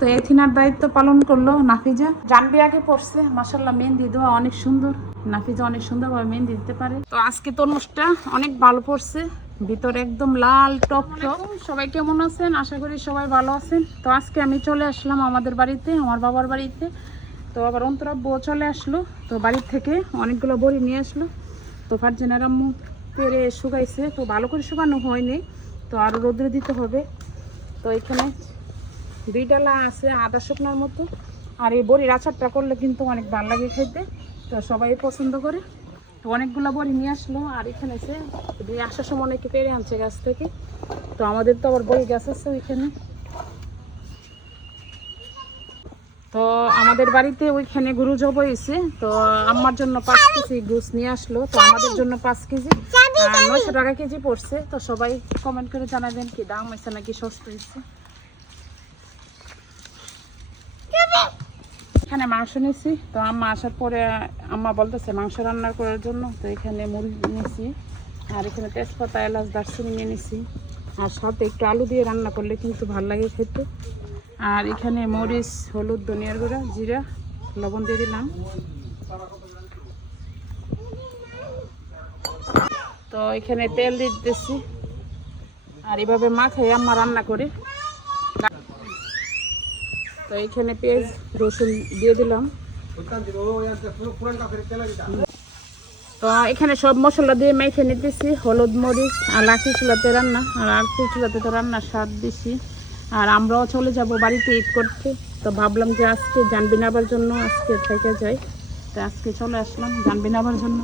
তো এথিনার দায়িত্ব পালন করলো নাফিজা। জানবি আগে পড়ছে, মাশাআল্লাহ মেহেন্দি দেওয়া অনেক সুন্দর, নাফিজা অনেক সুন্দরভাবে মেহেন্দি দিতে পারে। তো আজকে তরমুজটা অনেক ভালো পড়ছে, ভিতরে একদম লাল টক টক। সবাই কেমন আছেন? আশা করি সবাই ভালো আছেন। তো আজকে আমি চলে আসলাম আমাদের বাড়িতে, আমার বাবার বাড়িতে। তো আবার অন্তরাব্বুও চলে আসলো। তো বাড়ির থেকে অনেকগুলো বড়ি নিয়ে আসলো। তো ফারজানার আম্মু পেরে শুকাইছে, তো ভালো করে শুকানো হয়নি, তো আরও রোদ্রে দিতে হবে। তো এখানে 2 ডালা আছে আদা শুকনোর মতো। আর এই বড়ির আচারটা করলে কিন্তু অনেক ভালো লাগে খেতে, তো সবাই পছন্দ করে। তো অনেকগুলো বড়ি নিয়ে আসলো। আর এখানে এসে আসার সময় অনেকে পেরে আনছে গাছ থেকে। তো আমাদের তো আবার বড়ি গাছ আছে ওইখানে। তো আমাদের বাড়িতে ওইখানে গরু জব হয়েছে, তো আম্মার জন্য 5 কেজি গোস নিয়ে আসলো। তো আমাদের জন্য 5 কেজি 900 টাকা কেজি পড়ছে। তো সবাই কমেন্ট করে জানাবেন কি দাম হয়েছে নাকি সস্তা হয়েছে। এখানে মাংস নিয়েছি। তো আম্মা আসার পরে আম্মা বলতেছে মাংস রান্না করার জন্য। তো এখানে মুরগি নিয়েছি, আর এখানে তেজপাতা, এলাচ, দারচিনি নিয়ে নিয়েছি। আর সাথে একটু আলু দিয়ে রান্না করলে কিন্তু ভালো লাগে খেতে। আর এখানে মরিচ, হলুদ, ধনিয়ার গুঁড়া, জিরা, লবণ দিয়ে দিলাম। তো এখানে তেল দিয়ে দিতেছি। আর এভাবে মাখাই আম্মা রান্না করে। তো এখানে পেঁয়াজ, রসুন দিয়ে দিলাম। তো এখানে সব মশলা দিয়ে মেখে নিতেছি। হলুদ, মরিচ। আর লাঠি চুলাতে রান্না, আর আরতি চুলাতে তো রান্নার স্বাদ বেশি। আর আমরাও চলে যাব বাড়িতে ঈদ করতে। তো ভাবলাম যে আজকে জানবি নাবার জন্য আজকে থেকে যাই। তো আজকে চলে আসলাম জানবি নাবার জন্য।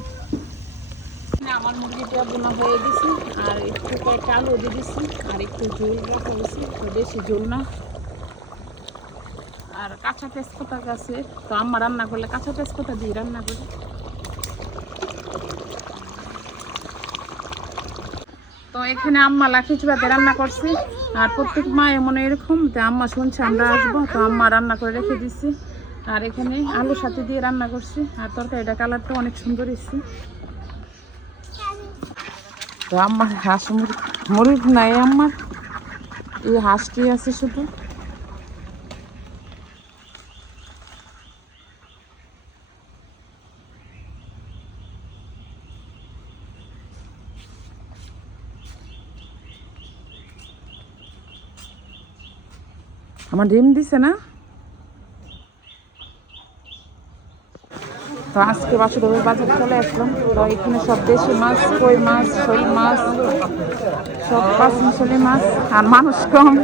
আমার মুরগিটা বোনা হয়ে দিছি, আর একটু কয়েকটা আলু দিয়ে দিছি, আর একটু ঝোল রাখা হয়েছে, তো বেশি ঝোল না। আর কাঁচা তেজপাতা গাছে, তো আম্মা রান্না করলে কাঁচা তেজপাতা দিয়ে রান্না করি। তো এখানে আম্মা লাঠি চুলাতে রান্না করছে। আর প্রত্যেক মা এমন এরকম, তো আম্মা শুনছে আমরা আসবো, তো আম্মা রান্না করে রেখে দিচ্ছি। আর এখানে আলুর সাথে দিয়ে রান্না করছি। আর তরকারিটা কালারটা অনেক সুন্দর এসেছে। তো আম্মার হাঁস মুরগি নাই, আম্মার এই হাঁসটি আছে শুধু। আমার ডিম দিছে না। তো আজকে বাসুদেবের বাজারে চলে আসলাম। তো এখানে সব দেশি মাছ, কই মাছ, শোল মাছ, সব 5 মিশালি মাছ। আর মানুষ কম।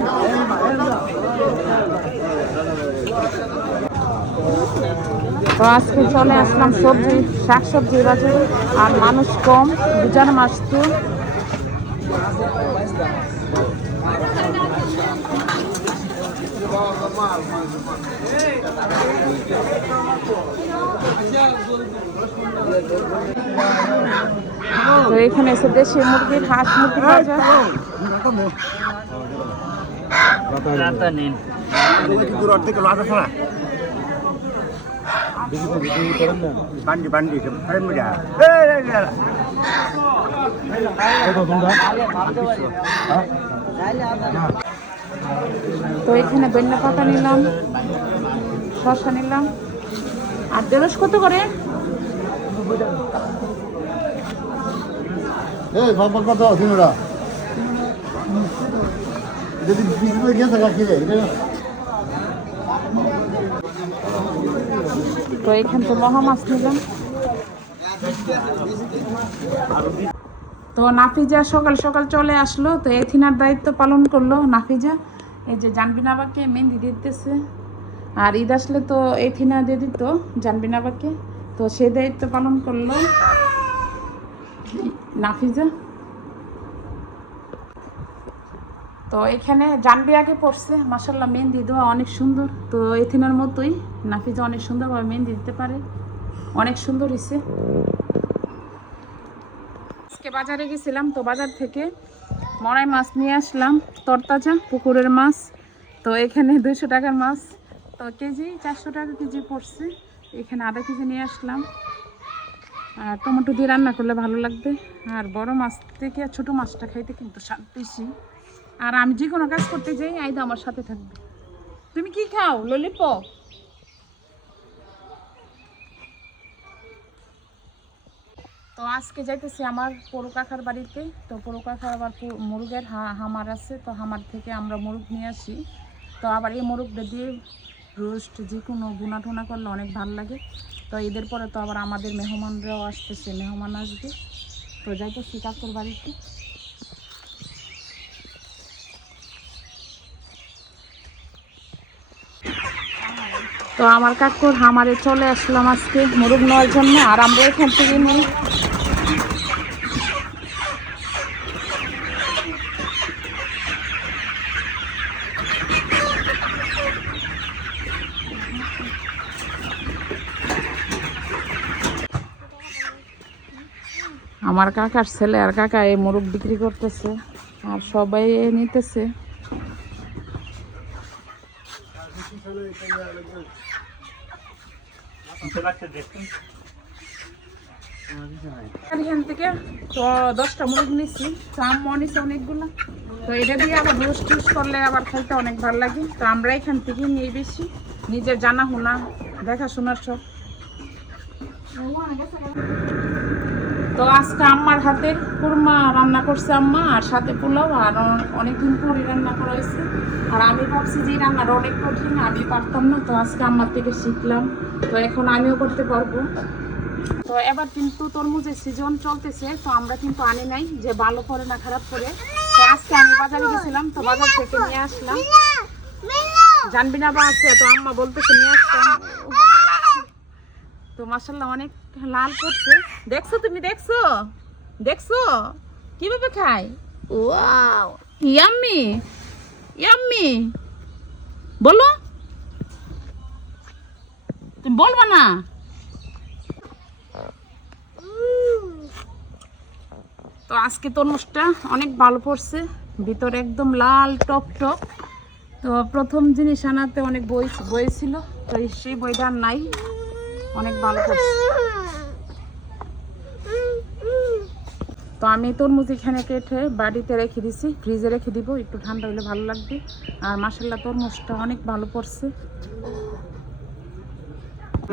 তো আজকে চলে আসলাম সবজি, শাকসবজির বাজারে। আর মানুষ কম, 2 জন মাছ। তো তো এখানে এসে দেশি মুরগির, হাঁস মুরগির বাজার। তো এখানে ধনিয়া পাতা নিলাম, শসা নিলাম। আর ঢেঁড়স কত করে? তো এখান থেকে মহা মাছ নিলাম। তো নাফিজা সকাল সকাল চলে আসলো। তো এথিনার দায়িত্ব পালন করলো নাফিজা। এই যে জানবিন আবাকে মেহেন্দি দিতেছে। আর ঈদ আসলে তো এথিনা দিয়ে দিত জানবিন আবাকে, তো সে দায়িত্ব পালন করলো নাফিজা। তো এখানে জানবি আগে পড়ছে, মাশাআল্লাহ মেহেন্দি দেওয়া অনেক সুন্দর। তো এথিনার মতোই নাফিজা অনেক সুন্দরভাবে মেহেন্দি দিতে পারে, অনেক সুন্দর হয়েছে। আজকে বাজারে গেছিলাম, তো বাজার থেকে মরাই মাছ নিয়ে আসলাম, তরতাজা পুকুরের মাছ। তো এখানে 200 টাকার মাছ, তো কেজি 400 টাকা কেজি পড়ছে। এখানে আধা কেজি নিয়ে আসলাম। আর টমেটো দিয়ে রান্না করলে ভালো লাগবে। আর বড় মাছ থেকে ছোট মাছটা খাইতে কিন্তু স্বাদ বেশি। আর আমি যে কোনো কাজ করতে যাই আইদা আমার সাথে থাকবে। তুমি কি খাও? ললিপপ? তো আজকে যাইতেছি আমার পড়ু কাকার বাড়িতে। তো পড়ু কাকার আবার মুরগের হামার আছে, তো হামার থেকে আমরা মুরগ নিয়ে আসি। তো আবার এই মুরগটা দিয়ে রোস্ট যে কোনো গুনা টুনা করলে অনেক ভালো লাগে। তো ঈদের পরে তো আবার আমাদের মেহমানরাও আসতেছে, মেহমান আসবে। তো যাইতেছি কাকুর বাড়িতে। তো আমার কাকুর হামারে চলে আসলাম আজকে মুরগ নেওয়ার জন্য, আর আমরা এখান থেকে নিই। আমার কাকার ছেলে আর কাকা এই মুরগ বিক্রি করতেছে, আর সবাই নিতেছে। এখান থেকে তো 10টা মুরগ নিচ্ছি, তো আম্মু নিচ্ছে অনেকগুলো। তো এটা দিয়ে আবার রোস্ট টোস্ট করলে আবার খাইতে অনেক ভালো লাগে। তো আমরা এখান থেকে নিয়ে বেশি নিজের জানা শোনা দেখাশোনার সব। তো আজকে আম্মার হাতের কুরমা রান্না করছে আম্মা, আর সাথে পোলাও, আর অনেকদিন পরে রান্না করা হয়েছে। আর আমি ভাবছি যে এই রান্নাটা অনেক কঠিন, আমি পারতাম না। তো আজকে আম্মার থেকে শিখলাম, তো এখন আমিও করতে পারবো। তো এবার কিন্তু তরমুজের সিজন চলতেছে, তো আমরা কিন্তু আনি নাই যে ভালো করে না খারাপ করে। তো আজকে আমি বাজারে গেছিলাম, তো বাজার থেকে নিয়ে আসলাম। জানবি না বা আছে, তো আম্মা বলতেছে নিয়ে আসতাম। তো মাশাআল্লাহ অনেক লাল পড়ছে। দেখছো তুমি? দেখছো দেখছো কিভাবে খায়? Wow, yummy yummy. বলো, তুমি বলবা না? তো আজকে তরমুজটা অনেক ভালো পড়ছে, ভিতরে একদম লাল টক টক। তো প্রথম জিনিস আনাতে অনেক বই ছিল, তো সেই বইটা আর নাই, অনেক ভালো পড়ছে। তো আমি তরমুজ এখানে কেটে বাড়িতে রেখে দিছি, ফ্রিজে রেখে দিব, একটু ঠান্ডা হলে ভালো লাগবে। আর মাশাআল্লাহ তরমুজটা অনেক ভালো পড়ছে।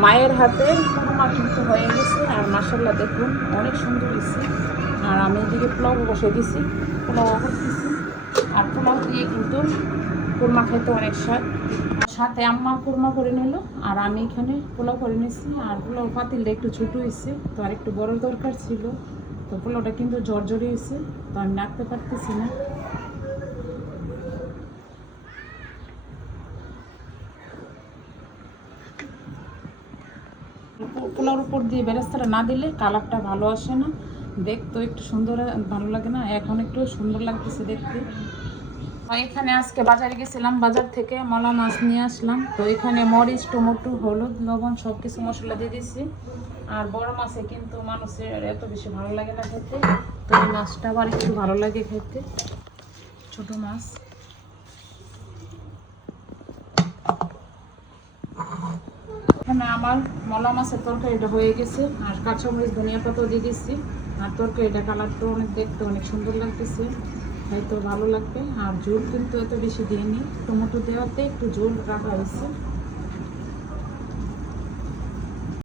মায়ের হাতে কুরমা কিন্তু হয়ে গেছে, আর মাশাআল্লাহ দেখুন অনেক সুন্দর হয়েছে। আর আমি এদিকে পোলাও বসে দিছি, পোলাও করতেছি। আর পোলাও দিয়ে কিন্তু কুরমা খেতে অনেক স্বাদ। সাথে আম্মা কুরমা করে নিল, আর আমি এখানে পোলাও করে নিয়েছি। আর পোলাও পাতিলটা একটু ছোটো হয়েছে, তো আর একটু বড় দরকার ছিল। তো পোলাওটা কিন্তু জর্জরি হয়েছে, তো আমি রাখতে পারতেছি না। পোলাওর উপর দিয়ে বেরেস্তাটা না দিলে কালারটা ভালো আসে না, দেখতে একটু সুন্দর ভালো লাগে না। এখন একটু সুন্দর লাগতেছে দেখতে। এখানে আজকে বাজারে গেছিলাম, বাজার থেকে মলা মাছ নিয়ে আসলাম। তো এখানে মরিচ, টমেটো, হলুদ, লবণ সব কিছু মশলা দিয়ে দিচ্ছি। আর বড় মাছে কিন্তু মানুষের এত বেশি ভালো লাগে না খেতে, তো এই মাছটা আবার একটু ভালো লাগে খেতে, ছোট মাছ। এখানে আমার মলা মাছের তরকারিটা হয়ে গেছে, আর কাঁচামরিচ ধনিয়া পাতা দিয়ে দিচ্ছি। আর তরকারিটা কালারটা অনেক দেখতে অনেক সুন্দর লাগতেছে, হয়তো ভালো লাগবে। আর ঝোল কিন্তু এত বেশি দিইনি, টমেটো দেওয়াতে একটু ঝোল রাখা হয়েছে।